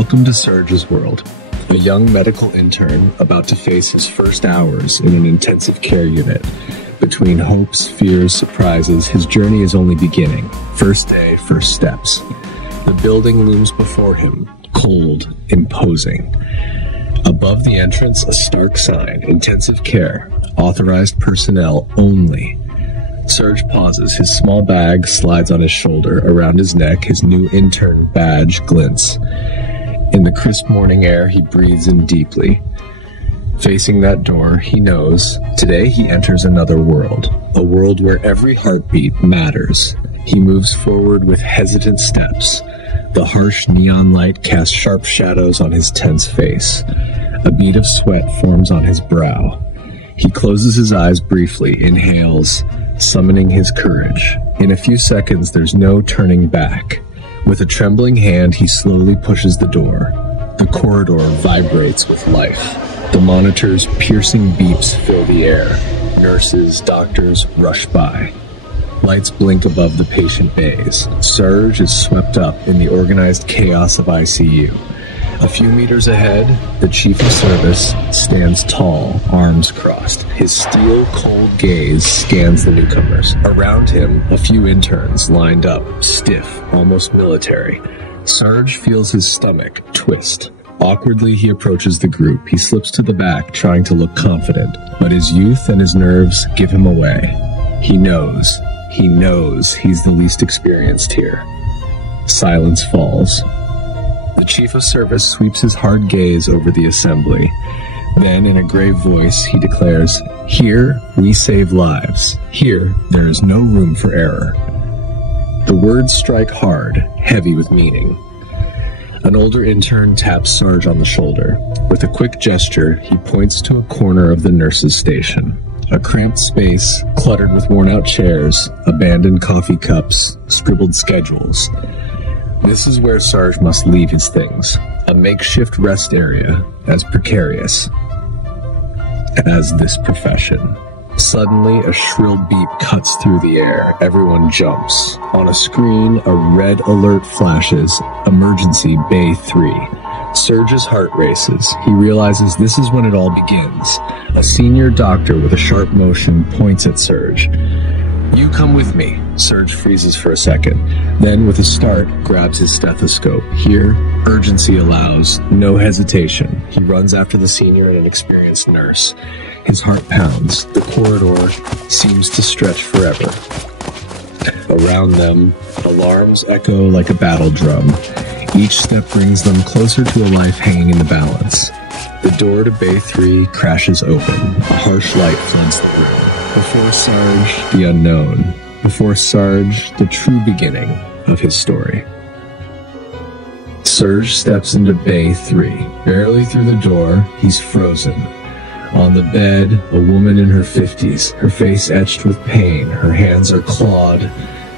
Welcome to Serge's world, a young medical intern about to face his first hours in an intensive care unit. Between hopes, fears, surprises, his journey is only beginning. First day, first steps. The building looms before him, cold, imposing. Above the entrance, a stark sign, intensive care, authorized personnel only. Serge pauses, his small bag slides on his shoulder. Around his neck, his new intern badge glints. In the crisp morning air, he breathes in deeply. Facing that door, he knows, today he enters another world, a world where every heartbeat matters. He moves forward with hesitant steps. The harsh neon light casts sharp shadows on his tense face. A bead of sweat forms on his brow. He closes his eyes briefly, inhales, summoning his courage. In a few seconds, there's no turning back. With a trembling hand, he slowly pushes the door. The corridor vibrates with life. The monitor's piercing beeps fill the air. Nurses, doctors rush by. Lights blink above the patient bays. Serge is swept up in the organized chaos of ICU. A few meters ahead, the chief of service stands tall, arms crossed. His steel-cold gaze scans the newcomers. Around him, a few interns lined up, stiff, almost military. Serge feels his stomach twist. Awkwardly, he approaches the group. He slips to the back, trying to look confident, but his youth and his nerves give him away. He knows he's the least experienced here. Silence falls. The chief of service sweeps his hard gaze over the assembly. Then, in a grave voice, he declares, "Here, we save lives. Here, there is no room for error." The words strike hard, heavy with meaning. An older intern taps Serge on the shoulder. With a quick gesture, he points to a corner of the nurses' station. A cramped space, cluttered with worn-out chairs, abandoned coffee cups, scribbled schedules. This is where Serge must leave his things. A makeshift rest area, as precarious as this profession. Suddenly, a shrill beep cuts through the air. Everyone jumps. On a screen, a red alert flashes. Emergency Bay 3. Serge's heart races. He realizes this is when it all begins. A senior doctor with a sharp motion points at Serge. "You come with me." Serge freezes for a second. Then, with a start, grabs his stethoscope. Here, urgency allows, no hesitation. He runs after the senior and an experienced nurse. His heart pounds. The corridor seems to stretch forever. Around them, alarms echo like a battle drum. Each step brings them closer to a life hanging in the balance. The door to Bay 3 crashes open. A harsh light floods the room. Before Serge, the unknown. Before Serge, the true beginning of his story. Serge steps into Bay 3. Barely through the door, he's frozen. On the bed, a woman in her 50s, her face etched with pain. Her hands are clawed,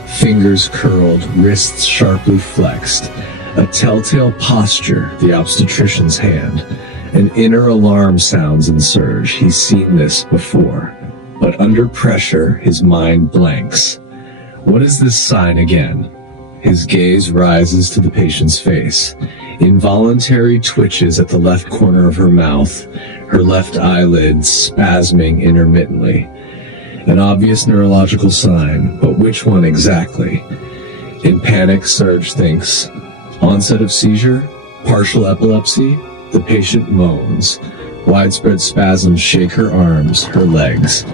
fingers curled, wrists sharply flexed. A telltale posture, the obstetrician's hand. An inner alarm sounds in Serge. He's seen this before. But under pressure, his mind blanks. What is this sign again? His gaze rises to the patient's face. Involuntary twitches at the left corner of her mouth, her left eyelid spasming intermittently. An obvious neurological sign, but which one exactly? In panic, Serge thinks, onset of seizure? Partial epilepsy? The patient moans. Widespread spasms shake her arms, her legs.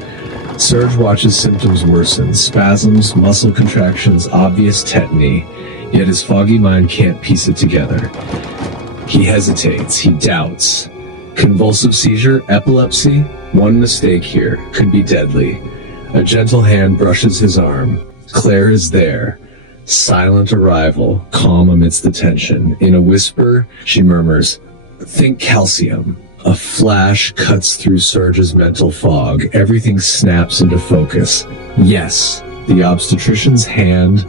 Serge watches symptoms worsen. Spasms, muscle contractions, obvious tetany. Yet his foggy mind can't piece it together. He hesitates. He doubts. Convulsive seizure? Epilepsy? One mistake here. Could be deadly. A gentle hand brushes his arm. Claire is there. Silent arrival, calm amidst the tension. In a whisper, she murmurs, "Think calcium." A flash cuts through Serge's mental fog. Everything snaps into focus. Yes, the obstetrician's hand,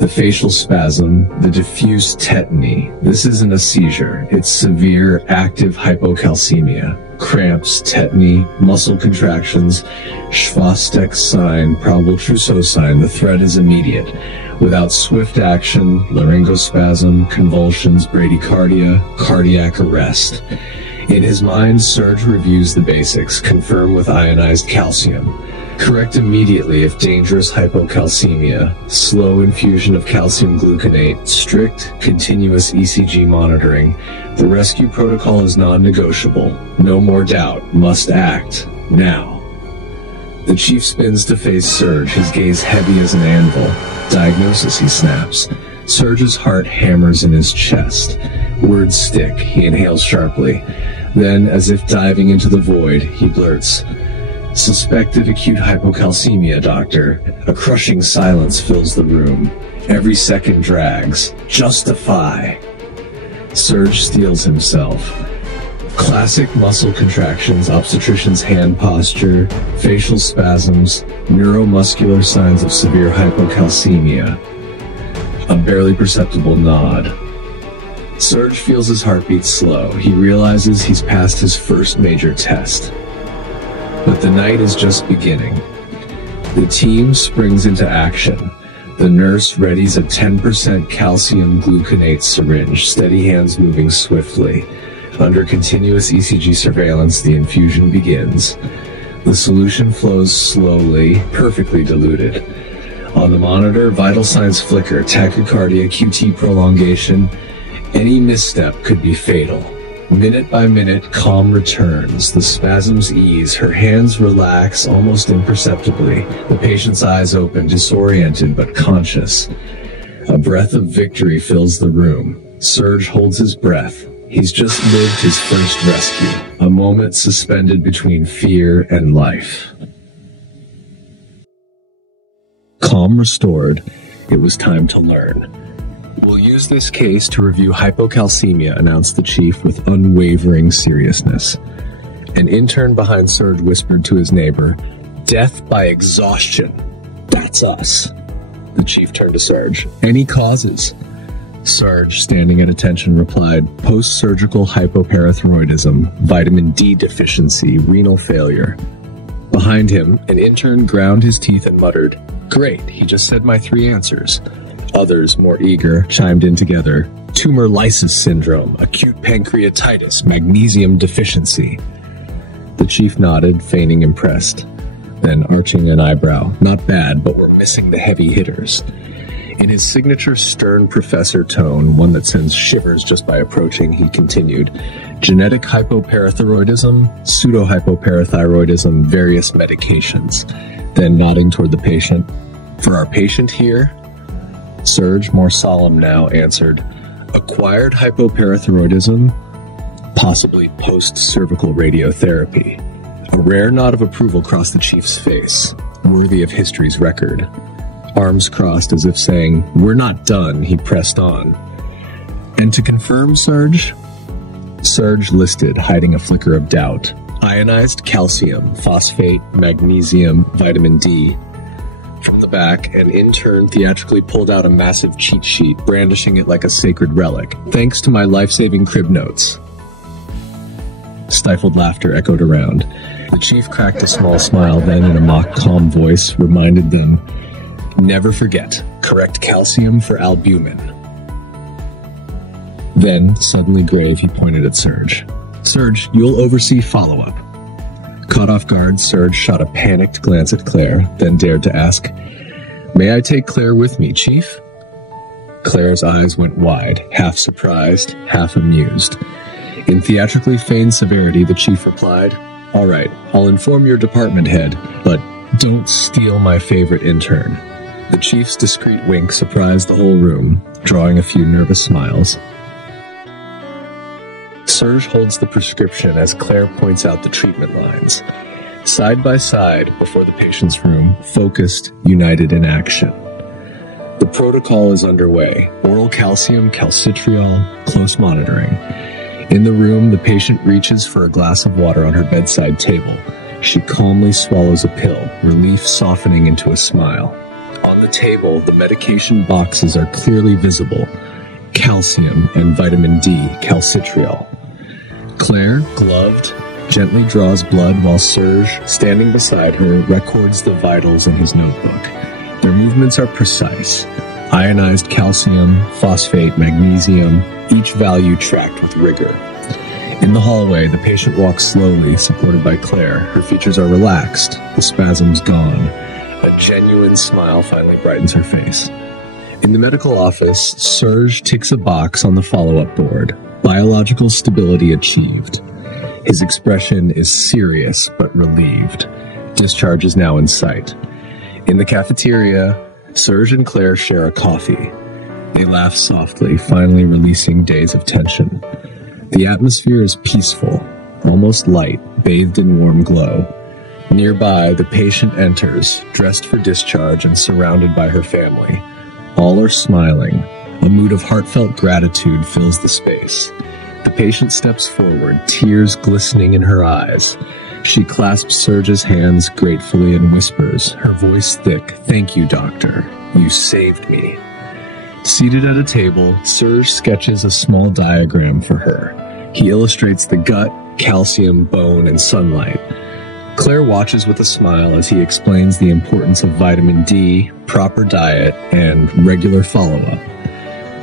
The facial spasm, the diffuse tetany. This isn't a seizure, it's severe active hypocalcemia. Cramps, tetany, muscle contractions, Schwastek sign, probable Trousseau sign. The threat is immediate. Without swift action, laryngospasm, convulsions, bradycardia, cardiac arrest. In his mind, Serge reviews the basics, confirm with ionized calcium. Correct immediately if dangerous hypocalcemia, slow infusion of calcium gluconate, strict, continuous ECG monitoring. The rescue protocol is non-negotiable. No more doubt. Must act. Now. The chief spins to face Serge, his gaze heavy as an anvil. Diagnosis, he snaps. Serge's heart hammers in his chest. Words stick. He inhales sharply. Then, as if diving into the void, he blurts, "Suspected acute hypocalcemia, doctor." A crushing silence fills the room. Every second drags. Justify. Serge steels himself. Classic muscle contractions, obstetrician's hand posture, facial spasms, neuromuscular signs of severe hypocalcemia. A barely perceptible nod. Serge feels his heartbeat slow. He realizes he's passed his first major test. But the night is just beginning. The team springs into action. The nurse readies a 10% calcium gluconate syringe, steady hands moving swiftly. Under continuous ECG surveillance, the infusion begins. The solution flows slowly, perfectly diluted. On the monitor, vital signs flicker, tachycardia, QT prolongation. Any misstep could be fatal. Minute by minute, calm returns. The spasms ease. Her hands relax almost imperceptibly. The patient's eyes open, disoriented but conscious. A breath of victory fills the room. Serge holds his breath. He's just lived his first rescue. A moment suspended between fear and life. Calm restored, it was time to learn. "We'll use this case to review hypocalcemia," announced the chief with unwavering seriousness. An intern behind Serge whispered to his neighbor, "Death by exhaustion. That's us." The chief turned to Serge. "Any causes?" Serge, standing at attention, replied, "Post-surgical hypoparathyroidism, vitamin D deficiency, renal failure." Behind him, an intern ground his teeth and muttered, "Great, he just said my 3 answers." Others, more eager, chimed in together. "Tumor lysis syndrome, acute pancreatitis, magnesium deficiency." The chief nodded, feigning impressed. Then, arching an eyebrow, "Not bad, but we're missing the heavy hitters." In his signature stern professor tone, one that sends shivers just by approaching, he continued, "Genetic hypoparathyroidism, pseudohypoparathyroidism, various medications." Then, nodding toward the patient, "For our patient here," Serge, more solemn now, answered, "Acquired hypoparathyroidism, possibly post-cervical radiotherapy." A rare nod of approval crossed the chief's face, worthy of history's record. Arms crossed as if saying, "We're not done," he pressed on. "And to confirm, Serge?" Serge listed, hiding a flicker of doubt. "Ionized calcium, phosphate, magnesium, vitamin D." From the back, an intern theatrically pulled out a massive cheat sheet, brandishing it like a sacred relic. "Thanks to my life-saving crib notes." Stifled laughter echoed around. The chief cracked a small smile, then in a mock calm voice reminded them, "Never forget, correct calcium for albumin." Then, suddenly grave, he pointed at Serge. "Serge, you'll oversee follow-up." Caught off guard, Serge shot a panicked glance at Claire, then dared to ask, "May I take Claire with me, Chief?" Claire's eyes went wide, half surprised, half amused. In theatrically feigned severity, the chief replied, "All right, I'll inform your department head, but don't steal my favorite intern." The chief's discreet wink surprised the whole room, drawing a few nervous smiles. Serge holds the prescription as Claire points out the treatment lines. Side by side, before the patient's room, focused, united in action. The protocol is underway. Oral calcium, calcitriol, close monitoring. In the room, the patient reaches for a glass of water on her bedside table. She calmly swallows a pill, relief softening into a smile. On the table, the medication boxes are clearly visible. Calcium and vitamin D, calcitriol. Claire, gloved, gently draws blood while Serge, standing beside her, records the vitals in his notebook. Their movements are precise. Ionized calcium, phosphate, magnesium, each value tracked with rigor. In the hallway, the patient walks slowly, supported by Claire. Her features are relaxed, the spasms gone. A genuine smile finally brightens her face. In the medical office, Serge ticks a box on the follow-up board. Biological stability achieved. His expression is serious but relieved. Discharge is now in sight. In the cafeteria, Serge and Claire share a coffee. They laugh softly, finally releasing days of tension. The atmosphere is peaceful, almost light, bathed in warm glow. Nearby, the patient enters, dressed for discharge and surrounded by her family. All are smiling. A mood of heartfelt gratitude fills the space. The patient steps forward, tears glistening in her eyes. She clasps Serge's hands gratefully and whispers, her voice thick, "Thank you, doctor. You saved me." Seated at a table, Serge sketches a small diagram for her. He illustrates the gut, calcium, bone, and sunlight. Claire watches with a smile as he explains the importance of vitamin D, proper diet, and regular follow-up.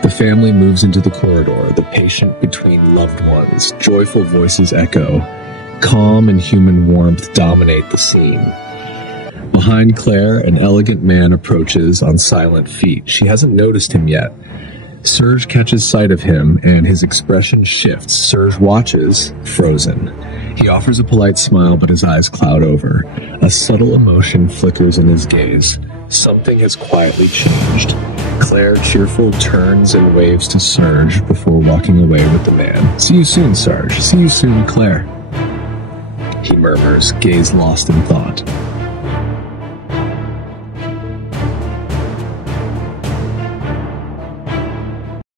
The family moves into the corridor, the patient between loved ones. Joyful voices echo. Calm and human warmth dominate the scene. Behind Claire, an elegant man approaches on silent feet. She hasn't noticed him yet. Serge catches sight of him, and his expression shifts. Serge watches, frozen. He offers a polite smile, but his eyes cloud over. A subtle emotion flickers in his gaze. Something has quietly changed. Claire, cheerful, turns and waves to Serge before walking away with the man. "See you soon, Serge. See you soon, Claire," he murmurs, gaze lost in thought.